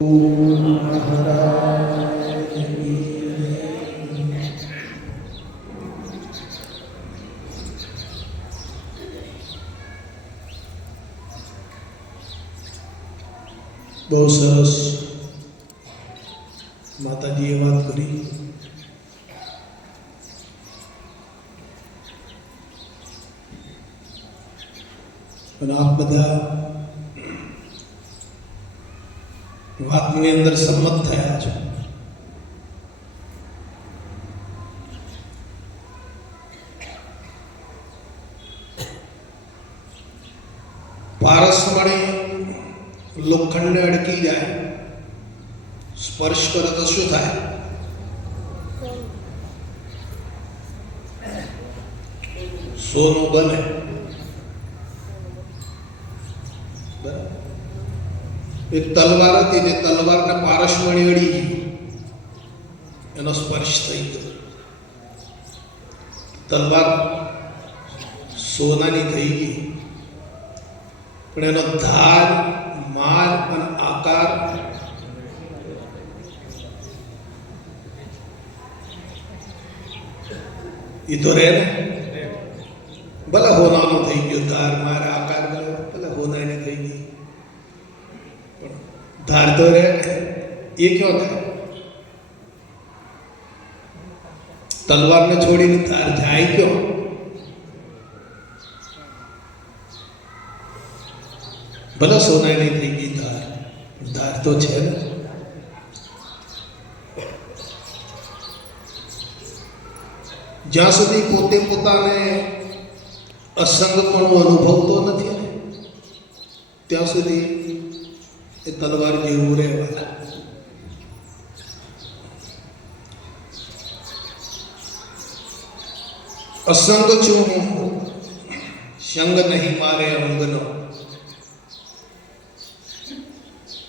બહુ સરસ માતાજીએ વાત કરી. અને આપ બધા વાતની અંદર સંમત થયા છો. પારસમણી લોખંડને અડકી જાય, સ્પર્શ કરે તો શું થાય? સોનું બને. એક તલવાર હતી, તે તલવારને પારસમણી અડી ગઈ, એનો સ્પર્શ થઈ ગયો. તલવાર સોનાની થઈ ગઈ, પણ એનો ધાર, માર અને આકાર એ તો રહે ને. ભલે હોનાનો થઈ ગયો ધાર, માર, આકાર ભલે હોનાની થઈ ગઈ, પણ ધાર તો રહે. એ ક્યો થાય? તલવારને છોડીને ધાર જાય ક્યો? ભલે સોનાની થઈ ગઈ ધાર, ધાર તો છે ને. જ્યાં સુધી પોતે પોતાને અસંગપણું અનુભવતો નથી ને, ત્યાં સુધી એ તલવાર જેવું રહેવાના. અસંગ છું હું, સંગ નહીં મારે અંગનો,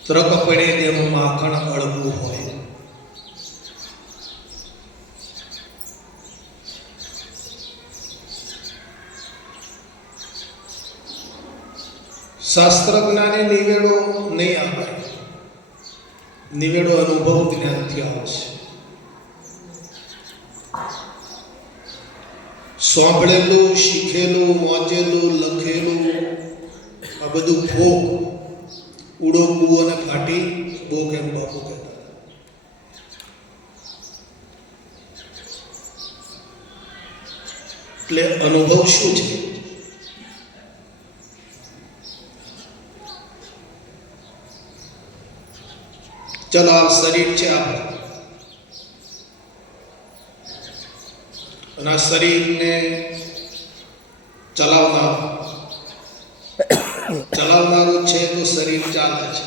ત્રક પડે તેનું માખણ અળવું હોય. શાસ્ત્ર જ્ઞાને નિવેડો નહીં આવે, નિવેડો અનુભવ જ્ઞાનથી આવશે. સાંભળેલું, શીખેલું, વાંચેલું, લખેલું આ બધું ભોગ. ઉડો કૂવો ને ફાટી ભોગ, એમ બાપુ કહેતા. એટલે અનુભવ શું છે? ચલો, આ શરીર છે આપણે, અને આ શરીરને ચલાવનારું છે તો શરીર ચાલે છે.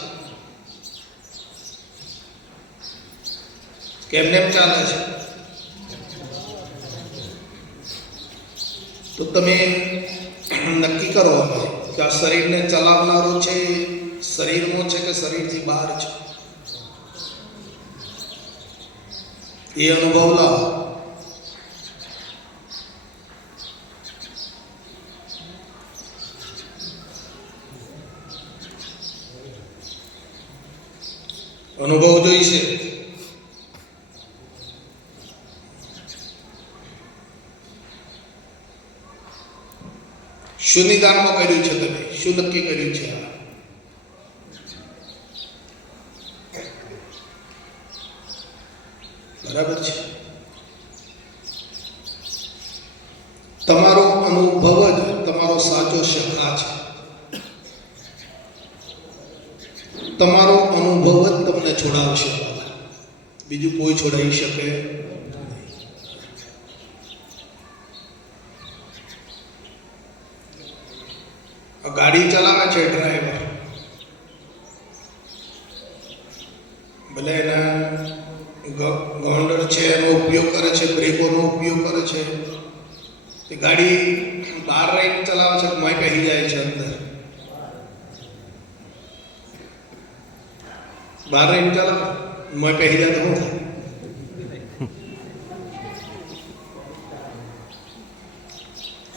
કેમને ચાલે છે? તો તમે નક્કી કરો કે આ શરીરને ચલાવનારો છે શરીરમાં છે કે શરીરથી બહાર છે. એ અનુભવ લાવો. અનુભવ જોઈશે. શું નિદાનમાં કર્યું છે? તમે શું નક્કી કર્યું છે? બરાબર છે. તમારો અનુભવ જ તમારો સાચો સખા છે. તમારો અનુભવ જ તમને છોડાવશે, બીજું કોઈ છોડાવી શકે નહીં. ગાડી ચલાવે છે ડ્રાઈવર, ભલે એના ગોંડર છે એનો ઉપયોગ કરે છે, બ્રેકોનો ઉપયોગ કરે છે, એ ગાડી બહાર રહીને ચલાવે છે, મોય પહેરી જાય છે અંદર. બહાર રહીને ચલાવે, મોય પહેરી જાય તો શું થાય?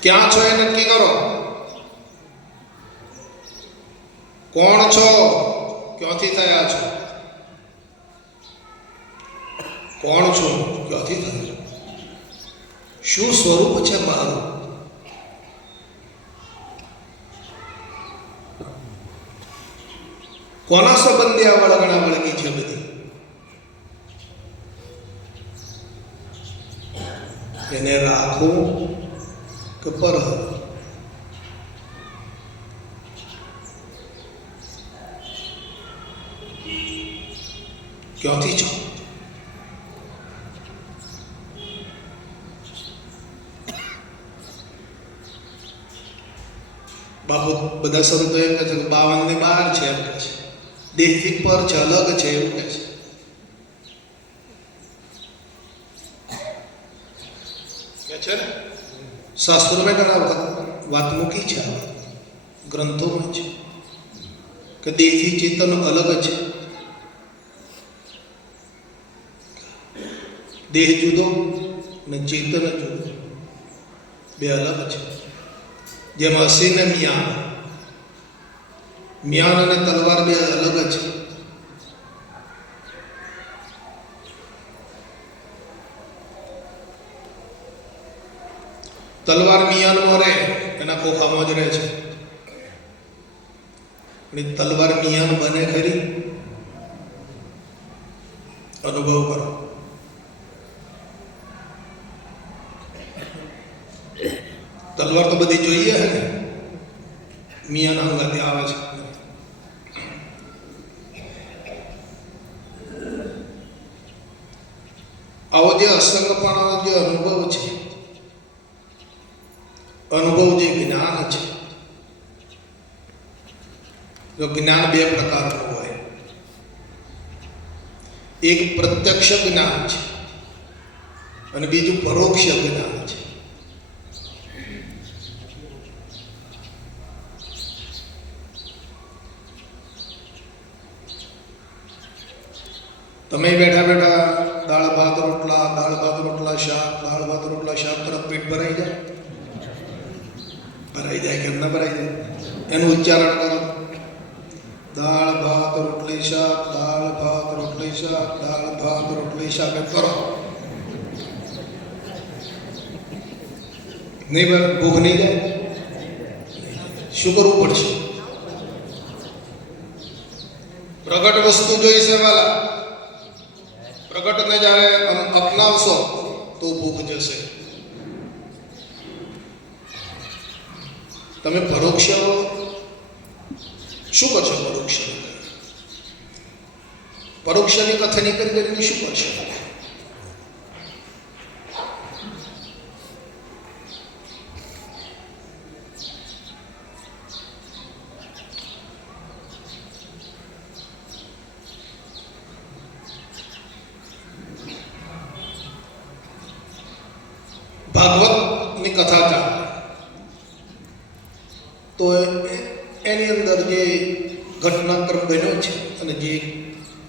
ક્યાં છો એ નક્કી કરો. કોણ છો? ક્યાંથી થયા છો? કોણ છું, ક્યાંથી થયું, શું સ્વરૂપ છે મારું, કોના સંબંધે આ વળગણા વળગી છે બધી, એને રાખું કે પર ક્યાંથી છો? બાપુ બધા સંતો એમ કહે છે કે 52 ને 12 છે, એમ કહે છે દેહથી પર છે, અલગ છે, એવું કહે છે ને. શાસ્ત્રોમાં ઘણા વખત વાત મૂકી છે, આ ગ્રંથોમાં છે કે દેહથી ચેતન અલગ છે, દેહ જુદો ને ચેતન જુદો, બે અલગ છે. જેમ હસી ને મિયાન, મિયાન અને તલવાર બે અલગ છે. તલવાર મિયાનમાં રહે, એના ખોખામાં જ રહે છે, અને તલવાર મિયાન બને ખરી? અનુભવ કરો. તલવાર તો બધી જોઈએ હે ને, મિયાન અંગાતે આવે છે. આવો જે અસંગપણાનો જે અનુભવ છે, અનુભવ જે જ્ઞાન છે, જો જ્ઞાન બે પ્રકારનું હોય, એક પ્રત્યક્ષ જ્ઞાન છે અને બીજું પરોક્ષ જ્ઞાન છે. તમે બેઠા બેઠા દાળ ભાત રોટલા શાક, દાળ ભાત રોટલા શાક તરફ પેટ ભરાઈ જાય? ભરાઈ જાય. કેમ ના ભરાઈ જાય? એનું ઉચ્ચારણ કરો. દાળ ભાત રોટલી શાક, દાળ ભાત રોટલી શાક, દાળ ભાત રોટલી શાક એમ કરો. નહીં ભાઈ, ભૂખ નહીં જાય? શું કરવું પડશે? પ્રગટ વસ્તુ જોઈશે વાલા. પ્રગટને જ્યારે અપનાવશો તો ભૂખ જશે. તમે પરોક્ષ શું કરશો? પરોક્ષની કથની કરીને શું કરશો? ભાગવતની કથા ચાલે તો એની અંદર જે ઘટનાક્રમ બન્યો છે અને જે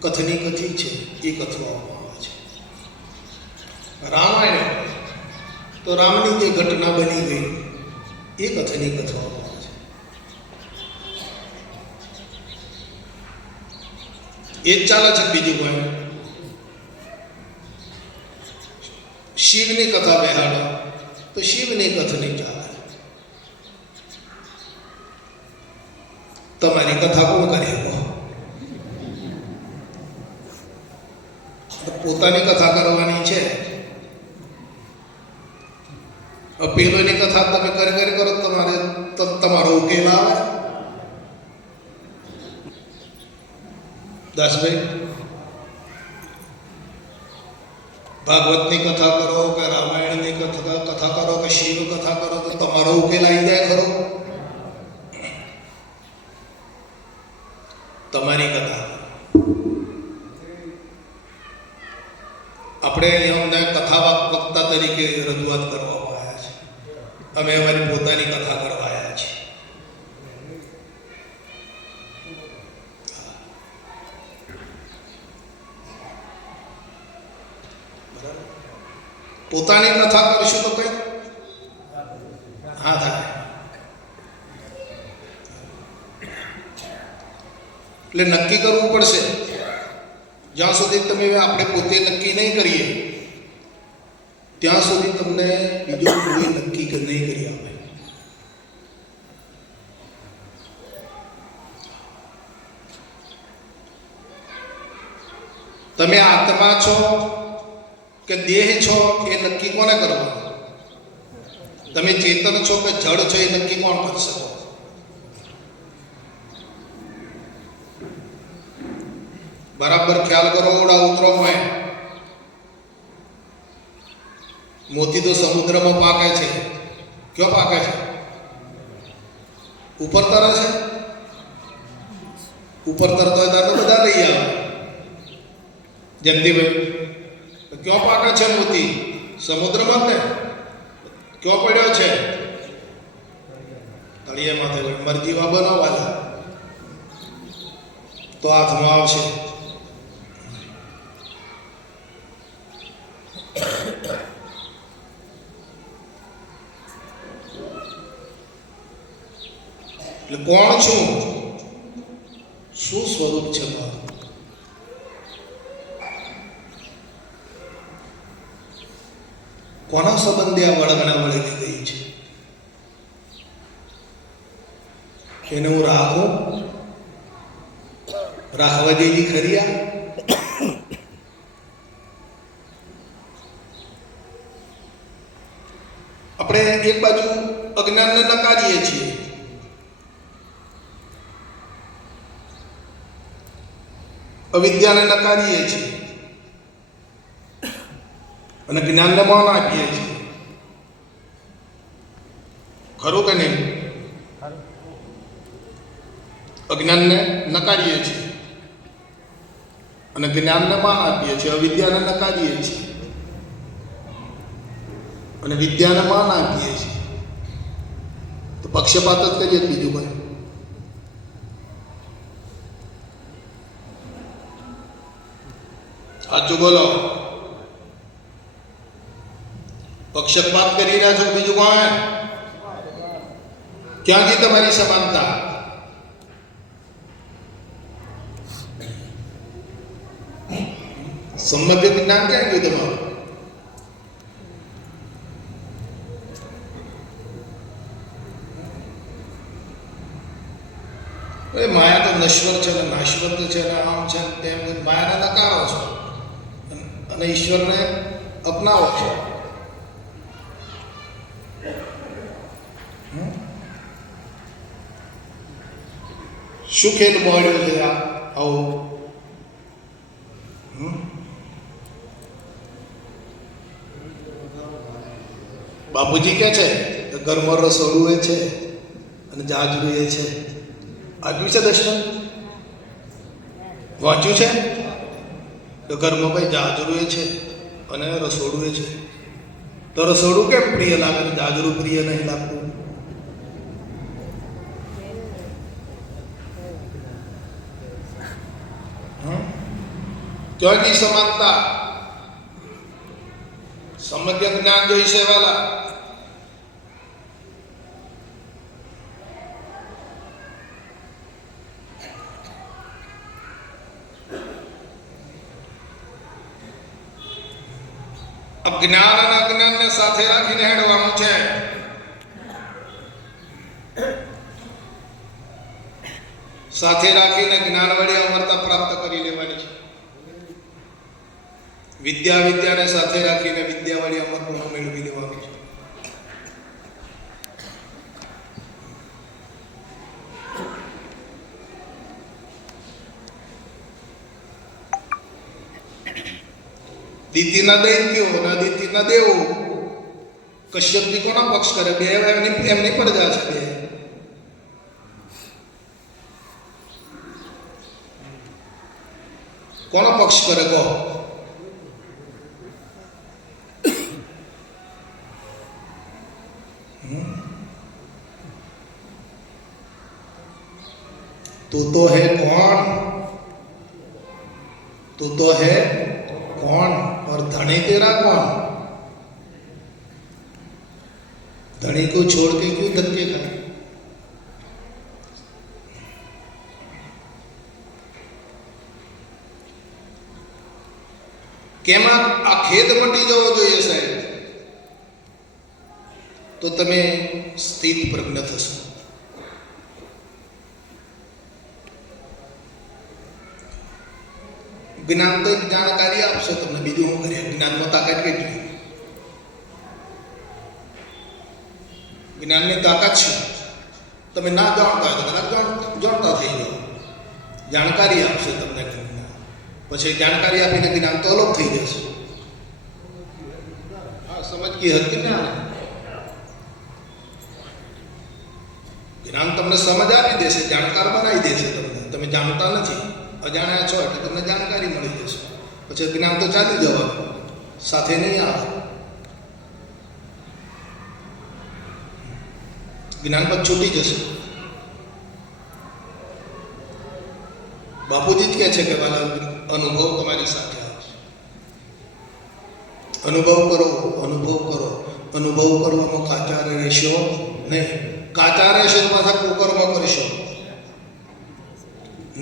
કથની કથી છે એ કથવામાં આવે છે. રામાયણ તો રામની જે ઘટના બની ગઈ એ કથની કથવામાં આવે છે. એ જ ચાલે છે. બીજું કોઈ શિવની કથા બેહાડો તો શિવની કથની ચાલે. તમારી કથા કોણ કરે? પોતાની કથા કરવાની છે. પેલોની કથા તમે કરી કરો તમારો ઉકેલ આવે. દાસભાઈ, ભાગવતની કથા કરો કે રામાયણની કથા કરો કે શિવ કથા કરો તો તમારો ઉકેલ આવી જાય ખરો? તમારી કથા. આપણે અહીંયા અમને કથા વક્તા તરીકે રજૂઆત કરવામાં આવ્યા છે. અમે અમારી પોતાની કથા કરવા આવ્યા છીએ. પોતાની કથા કરશું તો કઈ હા થાય. એટલે નક્કી કરવું પડશે જ્યાં સુધી તમે આપણે પોતે નક્કી નહીં કરીએ ત્યાં સુધી તમને બીજું કોઈ નક્કી નહીં કરી આવે. તમે આત્મા છો કે દેહ છો એ નક્કી કોને કરવાનું? તમે ચેતન છો કે જડ છો એ નક્કી કોણ કરી શકો? બરાબર ખ્યાલ કરો. ઓડા ઉતરો મેં મોતી તો સમુદ્રમાં પાકે છે. ક્યાં પાકે છે? ઉપર તરે છે. ઉપર તરતો હોય તો બધા લઈ આવે. જયંતિભાઈ ક્યાં પાકે છે મોતી? સમુદ્રમાં જ ને. ક્યાં પડ્યો છે? તળિયામાં. મરજીવા બનાવવા તો હાથમાં આવશે. એટલે કોણ છું? શું સ્વરૂપ છે મારું? કોના સંબંધે આ વળગણા વળગી ગઈ છે? એને હું રાખું? રાખવા જેવી ખરી આ? આપણે એક બાજુ અજ્ઞાનને નકારીએ છીએ, અવિદ્યાને નકારીએ છીએ અને જ્ઞાનને માન આપીએ છીએ. ખરું કે નહીં? અજ્ઞાનને નકારીએ છીએ અને જ્ઞાનને માન આપીએ છીએ. અવિદ્યાને નકારીએ છીએ અને વિદ્યાને માન આપીએ છીએ. તો પક્ષપાત જ કરીએ. બીજું કંઈ સાચું બોલો. પક્ષપાત કરી રહ્યા છો. બીજું કોણ? ક્યાં ગઈ તમારી સમાનતા? સંબંધ જ્ઞાન ક્યાં ગયું તમારું? માયા તો નશ્વર છે ને નાશવર છે ને આમ છે તેમ. માયાને નકારો છો અને ઈશ્વરને અપનાવો છો. શું ખેલ મળ્યો છે આવો? બાપુજી કે છે કે ઘરમાં રસોડું એ છે અને જાજરું એ છે. આપ્યું છે દર્શન? વાંચ્યું છે? તો ઘરમાં ભાઈ જાજરું એ છે અને રસોડું એ છે. તો રસોડું કેમ પ્રિય લાગે ને જાજરું પ્રિય નહીં લાગતું? ક્યાંથી સમાનતા? સમગ્ર જ્ઞાન જોઈશે વાલા. જ્ઞાન અને અજ્ઞાનને સાથે રાખીને હેડવાનું છે. સાથે રાખીને જ્ઞાન વડે અમરતા પ્રાપ્ત કરી લેવાની છે. વિદ્યાને સાથે રાખીને વિદ્યા વડે અમરતા મેળવી લેવાનું છે. દિતિના દૈત્યો અને અદિતિના દેવો. કશ્યપજી કોના પક્ષ કરે? બે એમની પ્રજા છે. બે કોનો પક્ષ કરે? કહો. तू तो है कौन? तू तो है कौन और धनी तेरा कौन? धनी को छोड़ के क्यों धक्के खाए? કેમાં આ ખેદ મટી જવો જોઈએ સાહેબ, તો તમે સ્થિત પ્રજ્ઞ થશો. જ્ઞાન તો એક જાણકારી આપશે તમને, બીજું શું કરીએ? જ્ઞાનમાં તાકાત કેટલી? જ્ઞાનની તાકાત છે. તમે ના જાણતા હોય તો કદાચ જાણતા થઈ જાઓ. જાણકારી આપશે તમને જ્ઞાન, પછી જાણકારી આપીને જ્ઞાન તો અલગ થઈ જશે. હા, સમજ કી હદ જ્ઞાન. જ્ઞાન તમને સમજ આપી દેશે, જાણકાર બનાવી દેશે તમને. તમે જાણતા નથી, અજાણ્યા છો એટલે તમને જાણકારી મળી જશે. પછી જ્ઞાન તો ચાલી જવાનું, સાથે નહીં આવે. જ્ઞાન પછી છૂટી જશે. બાપુજી જ કહે છે કે વાલા અનુભવ તમારી સાથે આવશે. અનુભવ કરો, અનુભવ કરો. અનુભવ કરવામાં કાચા રહેશો નહીં. કાચા રહેશો તો પાછા કુકર્મ કરશો.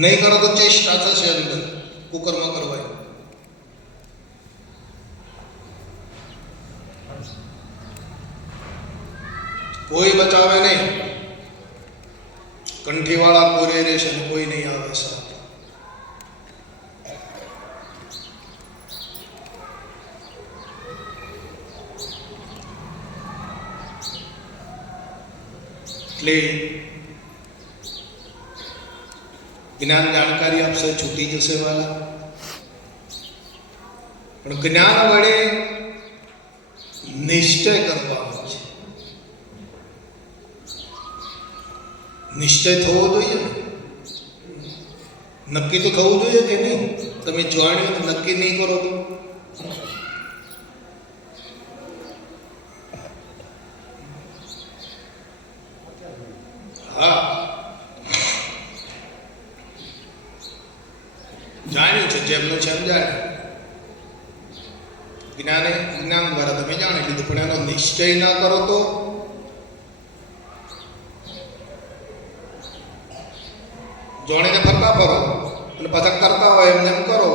નહીં કરો તો ચેષ્ટા થશે અંદર કુકર્મ કરવાય. કોઈ બચાવે નહીં. કંઠીવાળા કોરે રહેશે ને કોઈ નહીં આવે સાહેબ. એટલે જ્ઞાન જાણકારી આપશે, છૂટી જશે વાલા. પણ જ્ઞાન વડે નિશ્ચય કરવાનો છે. નિશ્ચય થવો જોઈએ ને. નક્કી તો થવું જોઈએ કે નહીં? તમે જાણ્યું નક્કી નહીં કરો તો હા, જાણ્યું છે જેમનું છે એમ જાણ્યું. જ્ઞાન દ્વારા તમે જાણી લીધું, પણ એનો નિશ્ચય ના કરો તો જોણીને ફરતા ફરો અને પાછા કરતા હોય એમને એમ કરો.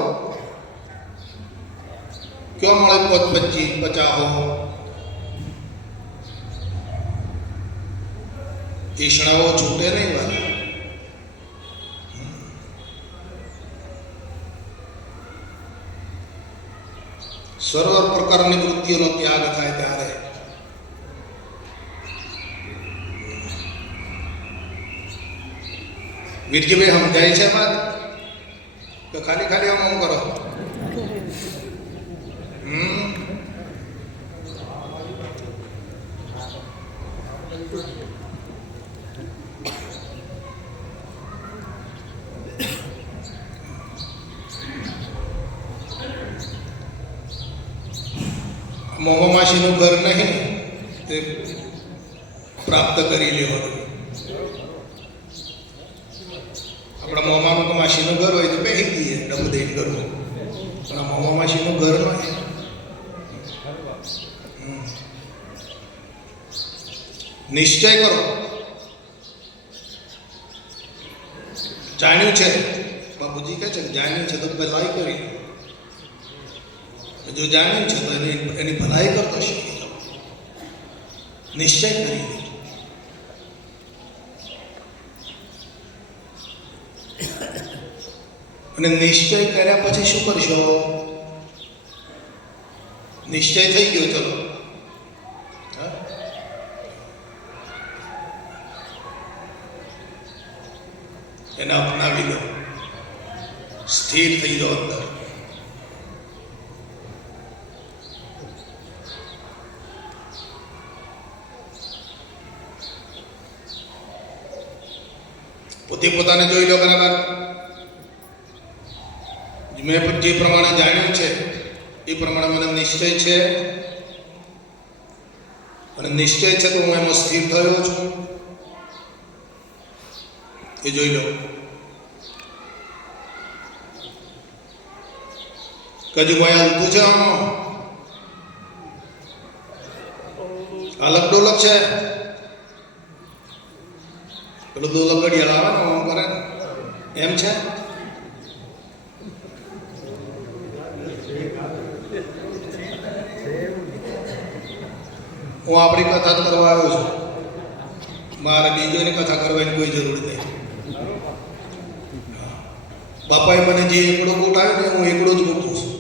ક્યાં મળે 25 50 ઈષ્ણાઓ છૂટે નહીં વાલા. સર્વ પ્રકારની વૃત્તિઓનો ત્યાગ થાય ત્યારે વીરજીભાઈ સમજાય છે વાત તો ખાલી ખાલી આમ કરો. મોહમાસીનું ઘર નહીં તે પ્રાપ્ત કરી લેવાનું. આપણા મોહમાનું માસીનું ઘર હોય તો પહેરી દઈએ ડબ દઈને ઘરનું, પણ મોહમાસીનું ઘર નહીં. નિશ્ચય કરો. જાણ્યું છે, બાપુજી કહે છે જાણ્યું છે તો ભલાઈ કરી. જો જાણ્યું છે તો એની ભલાઈ કરતો શીખી લો. નિશ્ચય કરી લો. અને નિશ્ચય કર્યા પછી શું કરશો? નિશ્ચય થઈ ગયો, ચલો એને અપનાવી લો. સ્થિર થઈ જાઓ અંદર. પોતે પોતાને જોઈ લો બરાબર. મેં જે પ્રમાણે જાણ્યું છે એ પ્રમાણે મને નિશ્ચય છે, અને નિશ્ચય છે તો હું એમાં સ્થિર થયો છું. એ જોઈ લો. કજુભાઈ હલતું છે, આમાં અલગ ડોલક છે. પેલો ડોલક ઘડિયાળ આવે ને આમ કરે એમ છે. હું આપણી કથા જ કરવા આવ્યો છું, મારે બીજોની કથા કરવાની કોઈ જરૂર નહીં. બાપાએ મને જે એકડો કૂટાયો ને હું એકડો જ કૂટું છું.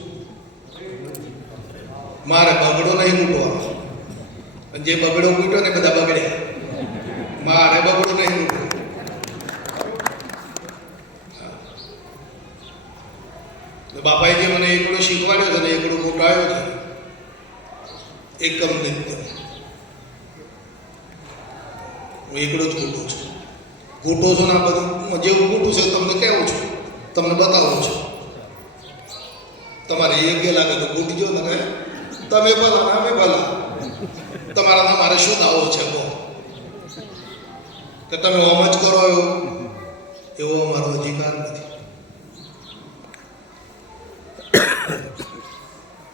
મારે બગડો નહીં કૂટવાનો. જે બગડો કૂટ્યો ને બધા બગડ્યા. મારે બગડો નહીં કૂટવો. બાપાએ જે મને એકડો શીખવાડ્યો છે ને એકડો કૂટાયો છે, એકમ નિત્ય હું એકડો જ કૂટું છું. કૂટો છું ના બધું જેવું કૂટું છે તમને કહેવું છું, તમને બતાવું છું. તમારે યોગ્ય લાગે તો કૂટજો ને તમે ભલા અમે ભલા. તમારા મારે શું દાવો છે કહો કે તમે ઓમ જ કરો એવો અમારો અધિકાર નથી.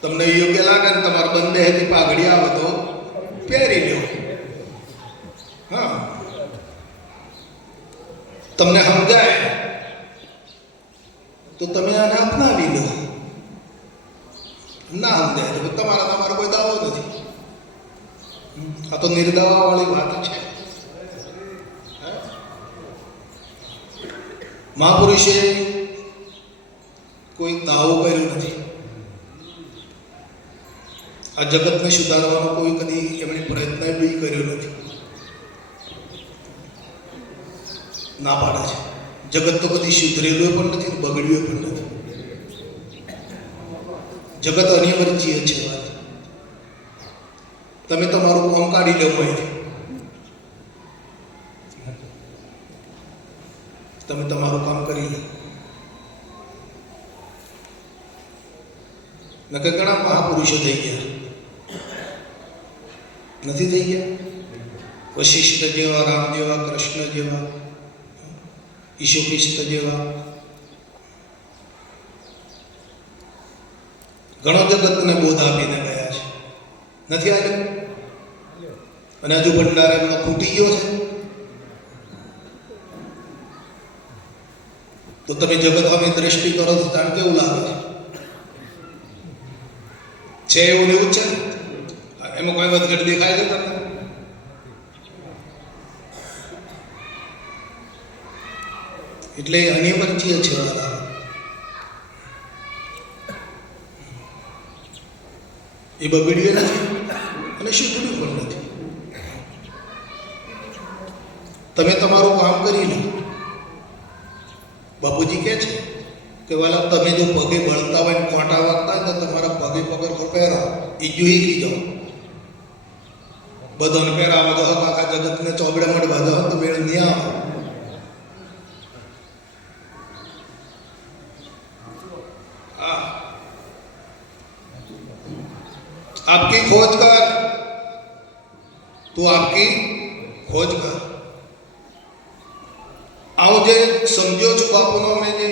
તમને યોગ્ય લાગે ને તમારે બંને હેતી પાઘડી આવે તો પહેરી લો. હા, તમને સમજાય તો તમે આને અપનાવી લો. ના સમજાય તો તમારો કોઈ દાવો નથી. આ તો નિર્દાવા વાળી વાત છે. મહાપુરુષે કોઈ દાવો કર્યો નથી. આ જગતને સુધારવાનો કોઈ કદી એમણે પ્રયત્ન બી કર્યો નથી. ના પાડે છે જગત તો કદી સુધરેલું પણ નથી, બગડ્યું પણ નથી. જગત અનિવાર્ય છે વાત. તમે તમારું કામ કાઢી લો અહીંથી. તમે તમારું કામ કરી લો. નકર ઘણા મહાપુરુષો થઈ ગયા નથી થઈ ગયા? વશિષ્ઠ જેવા, રામ જેવા, કૃષ્ણ જેવા, ઈશુ ખ્રિસ્ત જેવા ઘણો જગતને બોધ આપીને ગયા છે. નથી આવ્યો? અને હજુ ભંડાર એમનો ખૂટી ગયો છે. તો તમે જગત સામે દ્રષ્ટિ કરો તો તાણ કેવું લાગે છે? એવું ને એવું જ છે ને? એમાં કોઈ વધઘટ દેખાય છે તમને? એટલે અનિવાર્ય છે. એ બગડ્યું નથી અને સુધર્યું પણ નથી. તમે તમારું કામ કરી લો. બાપુજી કહે છે કે વાલા તમે જો પગે બળતા હોય ને કોંટા વાગતા હોય તો તમારા પગે પગર પહેરાવો, એ જોઈ લઈ જાઓ. બધાને પહેરાવો તો આખા જગતને ચોબડે મળે બધા તો મેળ નહીં આવે. आपकी खोज कर, તું आपकी खोज कर. આવો જે સમજો છો બાપુનો મેં જે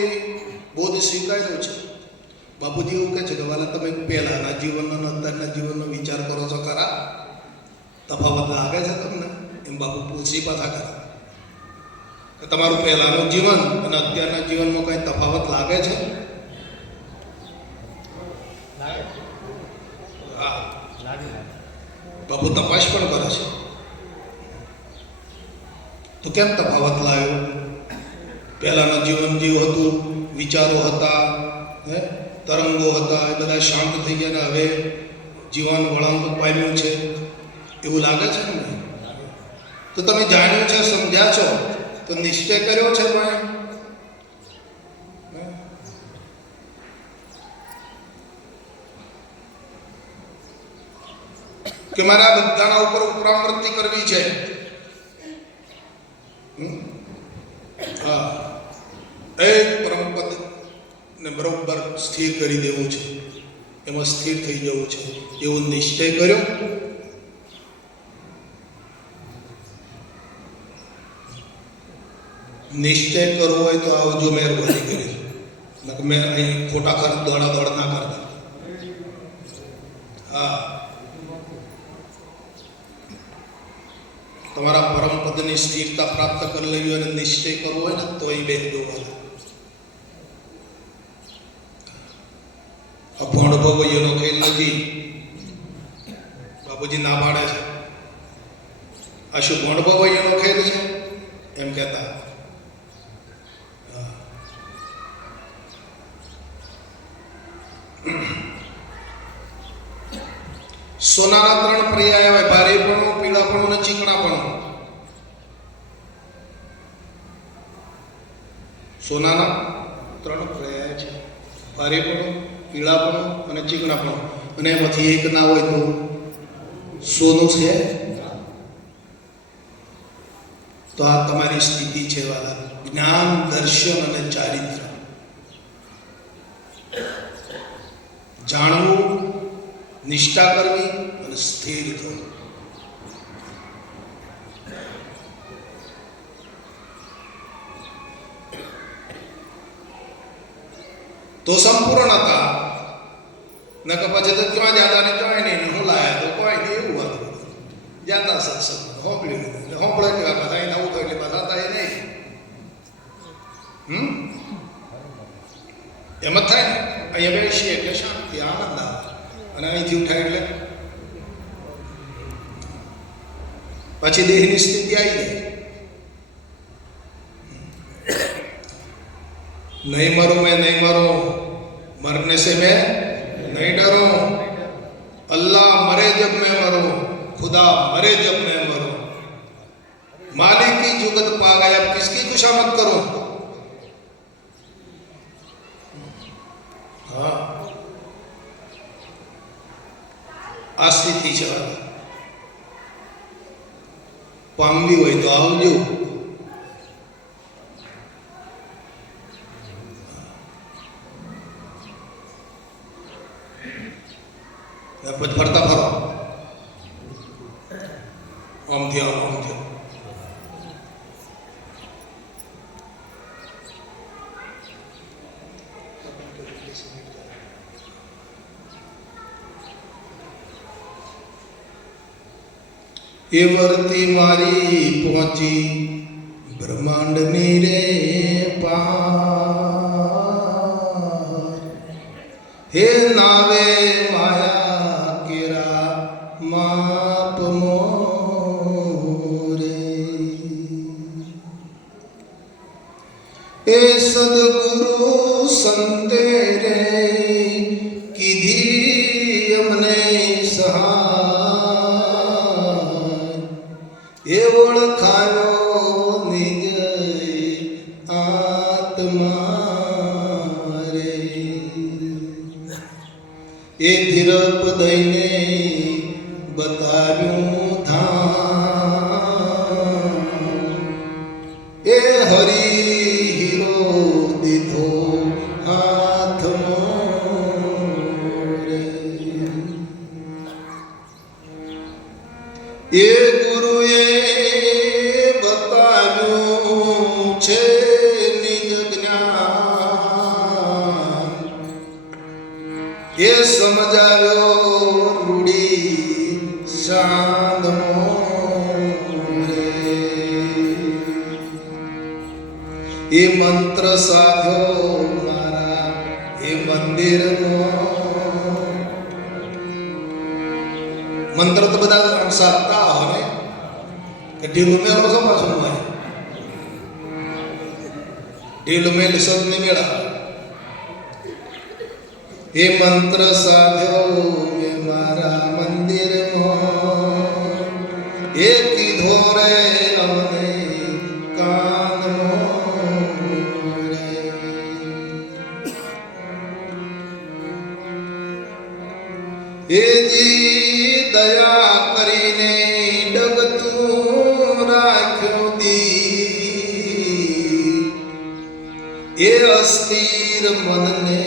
બોધ સ્વીકાર્યો છે. બાપુજી એવું કહે છે કે વાલા તમે પહેલાના જીવનનો અત્યારના જીવનનો વિચાર કરો છો ખરા? તફાવત લાગે છે તમને? એમ બાપુ પૂછી પાછા કરે કે તમારું પહેલાનું જીવન અને અત્યારના જીવનમાં કઈ તફાવત લાગે છે? બાપુ તપાસ પણ કરે છે. તો કેમ તફાવત લાવ્યો? પહેલાનું જીવન જેવું હતું, વિચારો હતા, તરંગો હતા, એ બધા શાંત થઈ ગયા ને હવે જીવન વળાંક પામ્યું છે એવું લાગે છે ને? તો તમે જાણ્યું છે, સમજ્યા છો, તો નિશ્ચય કર્યો છે ભાઈ કે મારે આ બધાના ઉપર ઉપરામૃતિ કરવી છે. હા, એક પરમપદ ને બરોબર સ્થિર કરી દેવું છે, એમાં સ્થિર થઈ જવું છે એવો નિશ્ચય કર્યો. નિશ્ચય કરવો હોય તો આવજો, મહેરબાની કરી. મેં અહીં ખોટા ખર્ચ દોડા દોડ ના કરતા. હા, તમારા પરમ પદની સ્થિરતા પ્રાપ્ત કરી લેવી અને નિશ્ચય કરવો હોય ને તો એ બેન દોવાના. અભણ ભગવૈયાનો ખેલ નથી. બાપુજી ના પાડે છે આ શું ગોંડબો એનો ખેદ છે એમ કહેતા. સોનાના 3 પર્યાય આવે: ભારેપણું, પીળાપણું અને ચીકણાપણું. સોનાના 3 પર્યાય છે: ભારેપણું, પીળાપણું અને ચીકણાપણું. અને એમાંથી એક ના હોય તો સોનું છે. તો આ તમારી સ્થિતિ છે વાલા. જ્ઞાન, દર્શન અને ચારિત્ર જાણવું, નિષ્ઠા કરવી અને સ્થિર થવું. તો સંપૂર્ણતા. નકર પછી તો ક્યાં જાતા ને ક્યાં નહીં, હું લાયા તો કોઈ નહીં, એવું વાત જાતા સત્સંગ હોંપળે કેવા બધા એને આવું એટલે બધા હતા એ નહીં. એમ જ થાય ને. અહીંયા બેસીએ એટલે શાંતિ, આનંદ આવે. અને અહીંથી ઉઠાય એટલે પછી દેહની સ્થિતિ આવી જાય. नहीं मरूं मैं नहीं मरूं, मरने से मैं नहीं डरूं. अल्लाह मरे जब मैं मरूं, खुदा मरे जब मैं मरूं. मालिक की जुगत पा गए, अब किसकी खुशामद करूं. हाँ, आ स्थिति છે. પામવી હોય તો આવજો. પછી ફરતા ફરો આમ થયો આમ થયો. એ વર્તી મારી પહોંચી બ્રહ્માંડની રે પાર. હે નાવે માયા કેરા માપ મોરે. એ સદગુરુ સંતે રે કીધી અમને સહાય. એ ઓળખાયો નિજ આત્મા રે. એ ધીરપ દઈને બતાવ્યું ધામ. એ હરી હીરો દીધો હાથમાં રે. એ ગુરુએ બતાવ્યું છે નિજ જ્ઞાન. એ સમજાવ્યો રૂડી શાંત મોરે. એ મંત્ર સાધ્યો મારા એ મંદિરમાં. મંત્ર તો બધા સાધતા હોય કે ઢીલું મેળો છો પાછું હોય. ઢીલું મેળ શબ્દ નહીં મેળા. એ મંત્ર સાધ્યો મેં મારા મંદિરમાં. એ કીધો રે અમને કાનમાં રે. એ જી દયા કરીને ડગતું રાખ્યું દી. એ અસ્થિર મનને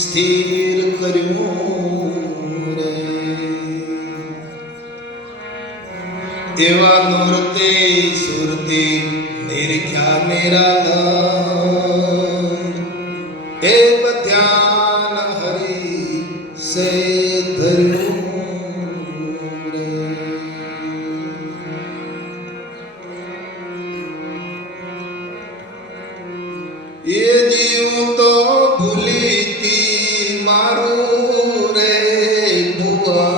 સ્થિર કર્યું રે. એવા નૂરતે સુરતે નિરખ્યા નિરાનંદ. એ ધ્યાન હરી સે ધર્યું રે. એ જીવ તો ભૂલીતી મારું રે ભુવન.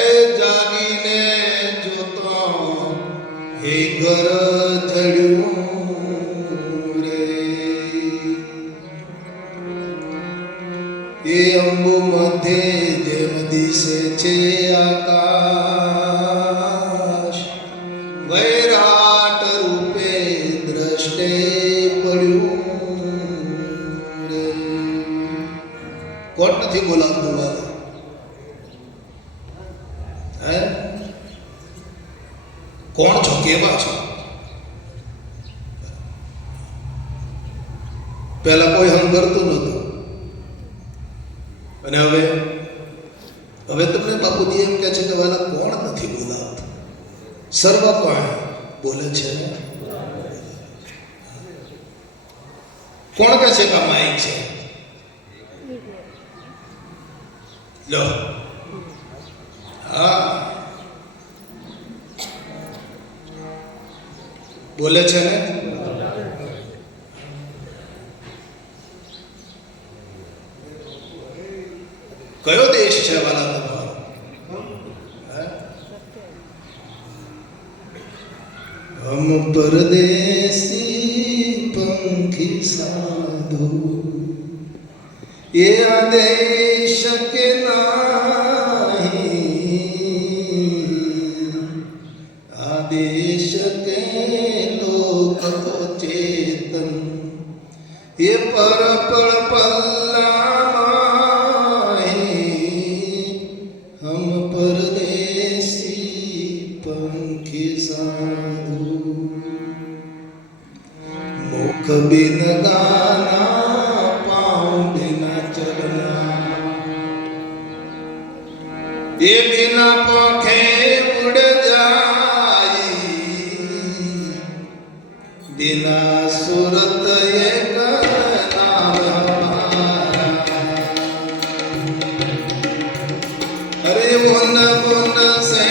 એ એ અંબુ મધ્યે જેમ દિશે છે આકાશ, વૈરાટ રૂપે દ્રષ્ટે પડ્યું રે. કોણ નથી બોલાવતું વાલા? હે, કોણ છો, કેવા છો? પહેલા કોઈ હંગરતું નહોતું, અને હવે તમને બાપુજી એમ કહે છે કે વાલા કોણ નથી બોલાવતું? સર્વ કોણ બોલે છે ને? કોણ કહે છે કે આ માઇક છે? લો, હા, બોલે છે ને? કયો દેશ છે વાલા તમારો? હમ પરદેશી પંખી સાધુ, એ આદેશ કે નહીં, આદેશ કે લોક ચેતન, એ પર પળ પલ્લા बिन गाना पाँव बिना चलना, ये बिना पंखे उड़ जाई, बिना सूरत ये करना हमारा, अरे मुन मुन से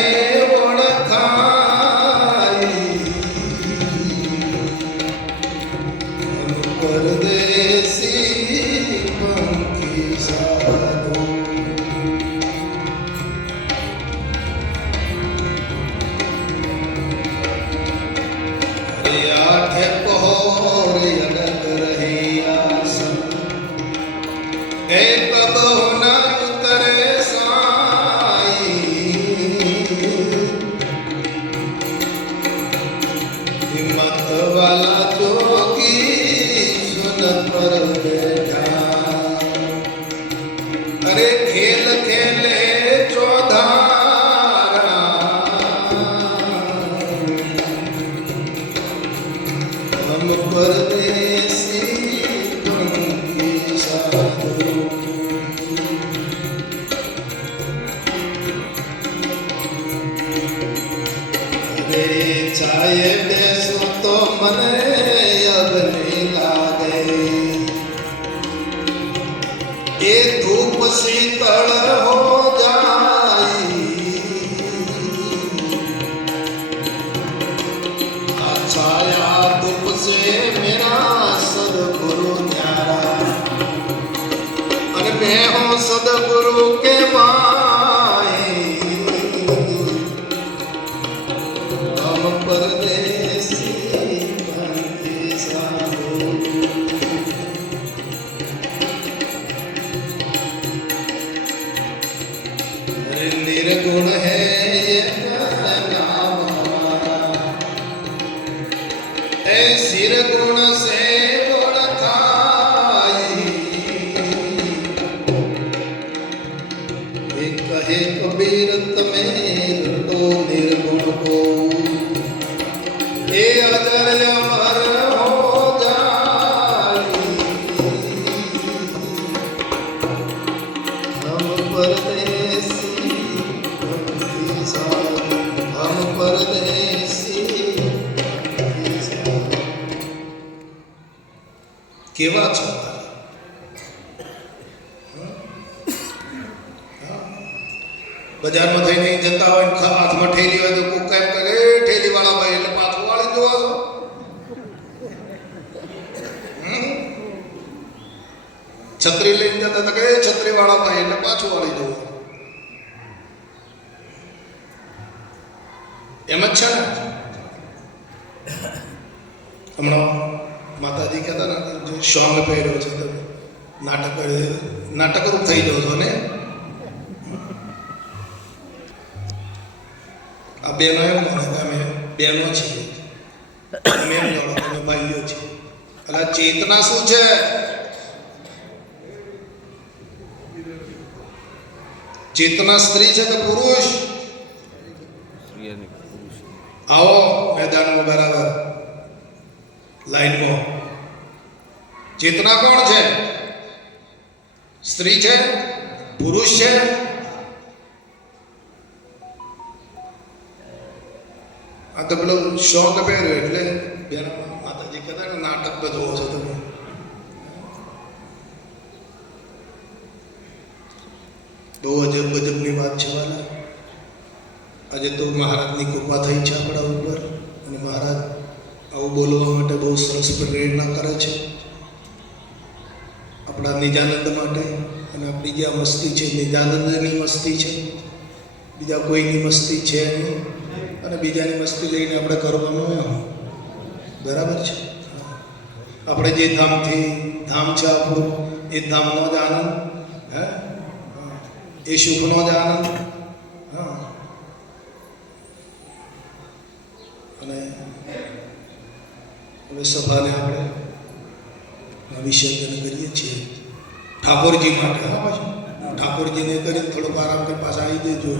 परदेसी पंखी साधु. आठे पहोर अडग रही आसन, एक न उतरे साई, हिम्मत वाला पर बैठा, अरे खेल खेले चौधारा, हम परदेसी पंखी साधु. अरे चाय बेसो तो मने अग्नि लागे, ये धूप शीतल हो जाई, छाया धूप से मेरा सदगुरु न्यारा, अरे मैं हूँ सदगुरु के माई, हम परदेसी पंखी साधु. निर्गुण है ये नाम हमारा, ऐसी गुण से गुण थाई, एक कहे कबीर तमें तो निर्गुण को, ये अजर अमर हो जाई, हम परदेसी हम परदेसी. કેવા છો? બજારમાં જઈને જતા હોય ને હાથમાં ઠેલી હોય તો કોક એમ કહે ઠેલી વાળા ભાઈ એટલે પાછું વાળી જોવા છો. છત્રી લઈને જતા તો કે છત્રી વાળા ભાઈ એટલે પાછું વાળી જોવા. એમ જ છે ને. હમણાં માતાજી કહેતા ને જે સોંગ પહેર્યો છે તમે નાટકરૂપ થઈ જાઓ છો ને. આ બહેનો એમ મને કે અમે બહેનો છીએ, અમે એમ જાણો અમે ભાઈઓ છીએ. એટલે ચેતના શું છે? ચેતના સ્ત્રી છે કે પુરુષ? આવો મેદાનમાં બરાબર લાઈનમાં. ચેતના કોણ છે? સ્ત્રી છે? પુરુષ છે? આ તો પેલો શોખ પહેર્યો એટલે બેન માતાજી કહેતા ને નાટક બધો છો તમે. બહુ અજબ ગજબની વાત છે વાલા. આજે તો મહારાજની કૃપા થઈ છે આપણા ઉપર, અને મહારાજ આવું બોલવા માટે બહુ સરસ પ્રેરણા કરે છે આપણા નિજાનંદ માટે. અને આપણી જે મસ્તી છે નિજાનંદની મસ્તી છે, બીજા કોઈની મસ્તી છે નહીં. અને બીજાની મસ્તી લઈને આપણે કરવાનું બરાબર છે. આપણે જે ધામથી ધામ છે આપણું, એ ધામનો જ આનંદ, હે એ સુખનો જ આનંદ. હા, અને હવે સભાને આપણે વિસર્જન કરીએ છીએ ઠાકોરજી માટે. હા, પાછું ઠાકોરજીને કરીને થોડોક આરામ કરી પાછા આવી દેજો.